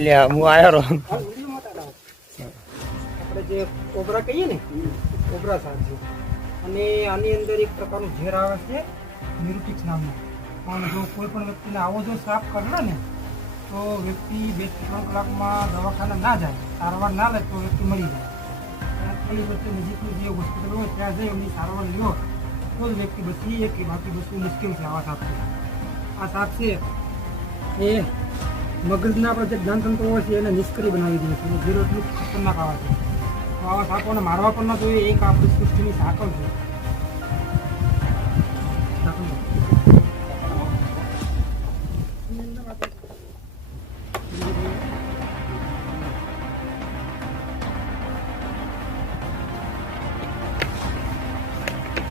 અલ્યા હું આયો રહો. આપણે જે કોબરા કહીએ ને કોબરા સાપ છે અને આની અંદર એક પ્રકારનું ઝેર આવે છે ન્યુરોટિક્સ નામનું. પણ જો કોઈ પણ વ્યક્તિને આવો જો સાપ કરડે ને તો વ્યક્તિ 2 થી 3 કલાકમાં દવાખાને ના જાય, સારવાર ના લે તો વ્યક્તિ મરી જાય. પેલી વચ્ચે નજીકની જે હોસ્પિટલ હોય ત્યાં જઈ એમની સારવાર લ્યો તો જ વ્યક્તિ બચી કે બાકી બચવું મુશ્કેલ છે. આવા સાપ છે. આ સાપ છે એ મગજના આપણે જે જ્ઞાનતંત્ર હોય છે એને નિષ્ક્રિય બનાવી દે છે અને ઝેરો એટલું ખતરનાક આવે છે. તો આવા સાપોને મારવા પણ ન જોઈએ. એક આપણી સૃષ્ટિની સાકળ છે.